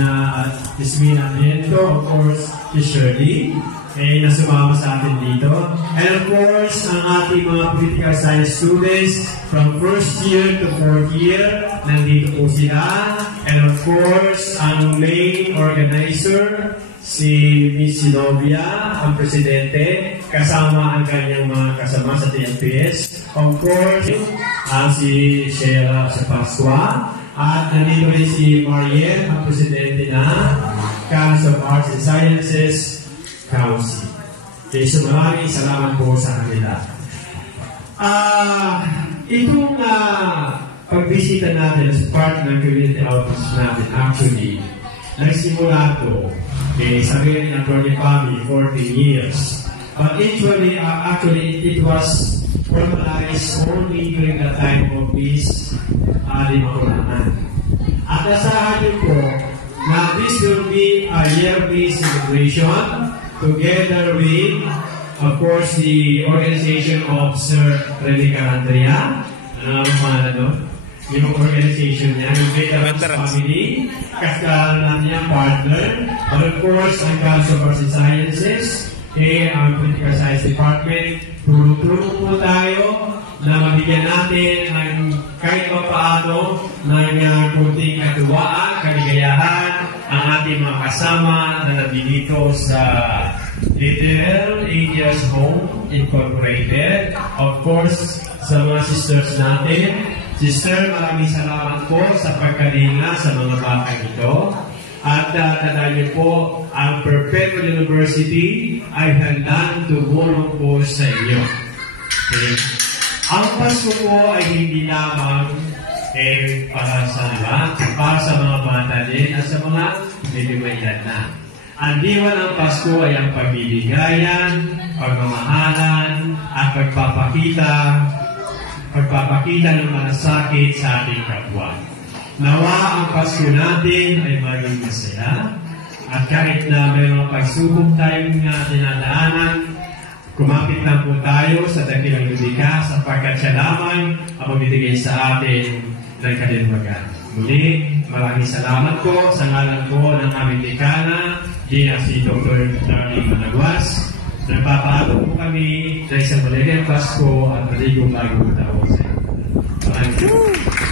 at Ismina Miento, of course, si Shirley, na sumama sa atin dito. And of course, ang ating mga political science students from first year to fourth year, nandito po sila. And of course, ang main organizer, si Miss Sinovia, ang presidente, kasama ang kanyang mga kasama sa TNPS. Of course, si Sheila sa Pasqua. At nandito rin si Mariel, ang presidente na Council of Arts and Sciences Council. Okay, so maraming salamat po sa kanila. Itong pagbisita natin as part ng community outreach natin, actually, nagsimula ito, sabihin ng Project Family, 14 years. But actually, it was formalized only during the time of this Limakulangan. At asahan niyo po na this will be a year-based celebration together with, of course, the organization of Sir Rene Calandria. Ano ang pangalan doon? Yung organization niya, yung Veterans Family, kasama niya partner. And of course, ang Council of Arts and Sciences, ang Political Science Department, tulong-tulong po tayo na mabigyan natin ng kahit pa paano ng kunting katuwaan, kaligayahan ang ating mga kasama na nandito sa Little Angels Home Incorporated. Of course, sa mga sisters natin. Sister, maraming salamat po sa pagkalinga sa mga batang ito. At tandaan niyo po, ang Perpetual University ay handang tumulong po sa inyo. Okay. Ang Pasko po ay hindi lamang para sa lahat, para sa mga bata din at sa mga medyo may edad na. Ang diwa ng Pasko ay ang pagbibigayan, pagmamahalan, at pagpapakita ng malasakit sa ating kapwa. Nawa ang Pasko natin ay maging masaya at kahit na may mga pagsubok tayong dinadaanan, kumapit lang po tayo sa dakilang lumikha sapagkat siya lamang ang magbibigay sa atin ng kalinwagan. Muli, maraming salamat po sa ngalan po ng aming dekana, Gina si Dr. Darlene Managwas. Nagpapaato po kami sa isang maligayang Pasko at maligong bagong taon sa inyo. Maraming salamat.